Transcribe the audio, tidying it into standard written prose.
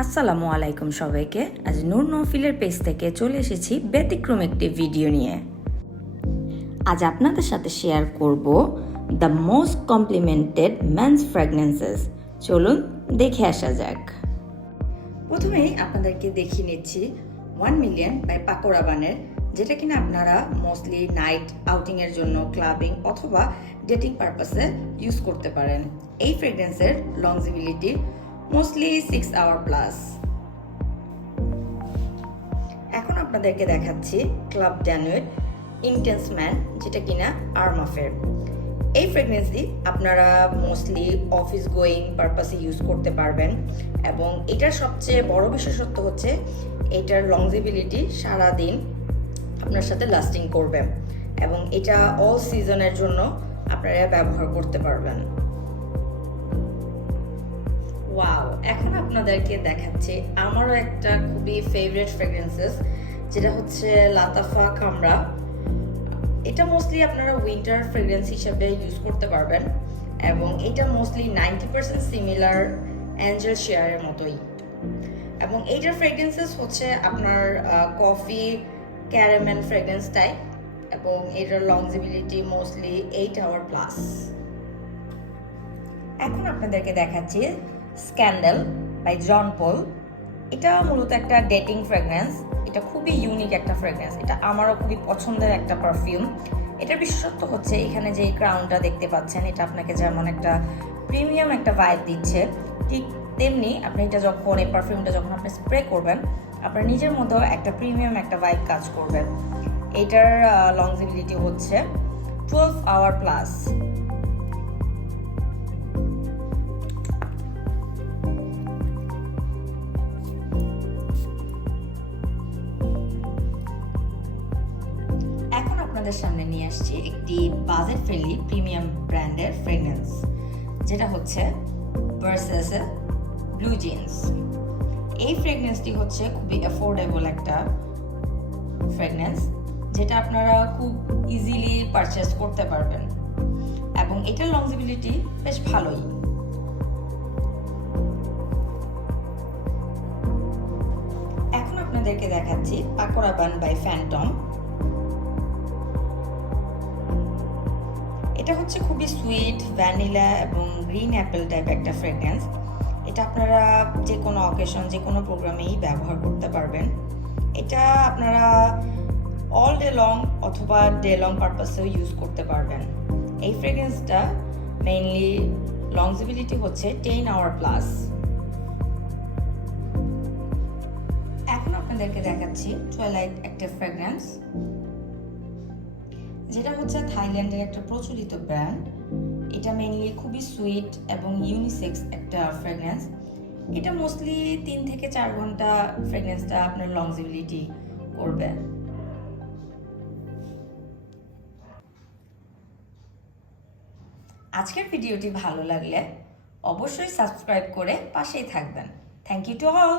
আসসালামু আলাইকুম সবাইকে। আজ নূর নহফিলের পেজ থেকে চলে এসেছি ব্যতিক্রম একটি ভিডিও নিয়ে। আজ আপনাদের সাথে শেয়ার করব দ্য মোস্ট কমপ্লিমেন্টেড মেন্স ফ্র্যাগনেন্সেস। চলুন দেখে আসা যাক। প্রথমেই আপনাদেরকে দেখিয়ে নিচ্ছি 1 মিলিয়ন বাই পাকো রাবানের, যেটা কিনা আপনারা মোস্টলি নাইট আউটিংয়ের জন্য, ক্লাবিং অথবা ডেটিং পারপাসে ইউজ করতে পারেন। এই ফ্রেগরেন্সের লংজিবিলিটি মোস্টলি 6 আওয়ার প্লাস। এখন আপনাদেরকে দেখাচ্ছি ক্লাব ড্যানুয়েট ইন্টেন্স ম্যান, যেটা কিনা আরমাফের। এই ফ্রেগনেন্সটি আপনারা মোস্টলি অফিস গোয়িং পারপাসে ইউজ করতে পারবেন এবং এটার সবচেয়ে বড় বিশেষত্ব হচ্ছে এটার লংজিবিলিটি সারাদিন আপনার সাথে লাস্টিং করবে এবং এটা অল সিজনের জন্য আপনারা ব্যবহার করতে পারবেন। ওয়াও, এখন আপনাদেরকে দেখাচ্ছি আমারও একটা খুবই ফেভারিট ফ্রেগরেন্সেস, যেটা হচ্ছে লাতাফা কামরা। এটা মোস্টলি আপনারা উইন্টার ফ্রেগরেন্স হিসেবে ইউজ করতে পারবেন এবং এটা মোস্টলি 90% সিমিলার অ্যাঞ্জেল শেয়ারের মতোই এবং এইটার ফ্রেগরেন্সেস হচ্ছে আপনার কফি ক্যারামেল ফ্রেগরেন্স টাইপ এবং এটার লংজিবিলিটি মোস্টলি 8 আওয়ার প্লাস। এখন আপনাদেরকে দেখাচ্ছি স্ক্যান্ডাল বাই জন পল। এটা মূলত একটা ডেটিং ফ্রেগরেন্স। এটা খুবই ইউনিক একটা ফ্রেগরেন্স। এটা আমারও খুবই পছন্দের একটা পারফিউম। এটার বিশেষত্ব হচ্ছে এখানে যে ক্রাউনটা দেখতে পাচ্ছেন, এটা আপনাকে যেমন একটা প্রিমিয়াম একটা ভাইব দিচ্ছে, ঠিক তেমনি আপনি এটা যখন এই পারফিউমটা যখন আপনি স্প্রে করবেন, আপনার নিজের মধ্যেও একটা প্রিমিয়াম একটা ভাইব কাজ করবে। এটার লংজিবিলিটি হচ্ছে 12 আওয়ার প্লাস। এখন আপনাদের সামনে নিয়ে আসছি একটি বাজেট ফ্রেন্ডলি প্রিমিয়াম ব্র্যান্ডের ফ্রেগরেন্স, যেটা হচ্ছে ভার্সেসের ব্লু জিন্স। এই ফ্রেগরেন্সটি হচ্ছে খুবই অ্যাফোর্ডেবল একটা ফ্রেগরেন্স, যেটা আপনারা খুব ইজিলি পারচেস করতে পারবেন এবং এটার লংজিবিলিটি বেশ ভালোই। এখন আপনাদেরকে দেখাচ্ছি পাকো রাবান বাই ফ্যান্টম। এটা হচ্ছে খুবই সুইট ভ্যানিলা এবং গ্রিন অ্যাপেল টাইপ একটা ফ্রেগরেন্স। এটা আপনারা যে কোনো অকেশন, যে কোনো প্রোগ্রামেই ব্যবহার করতে পারবেন। এটা আপনারা অল ডে লং অথবা ডে লং পারপাসেও ইউজ করতে পারবেন। এই ফ্রেগরেন্সটা মেইনলি লংজিবিলিটি হচ্ছে 10 আওয়ার প্লাস। এখন আপনাদেরকে দেখাচ্ছি টুয়াইলাইট একটা ফ্রেগরেন্স, যেটা হচ্ছে থাইল্যান্ডের একটা প্রচলিত ব্র্যান্ড। এটা মেইনলি খুবই সুইট এবং ইউনিসেক্স একটা ফ্রেগরেন্স। এটা মোস্টলি 3 থেকে 4 ঘন্টা ফ্রেগরেন্সটা আপনার লংজিবিলিটি করবে। আজকের ভিডিওটি ভালো লাগলে অবশ্যই সাবস্ক্রাইব করে পাশেই থাকবেন। Thank you to all.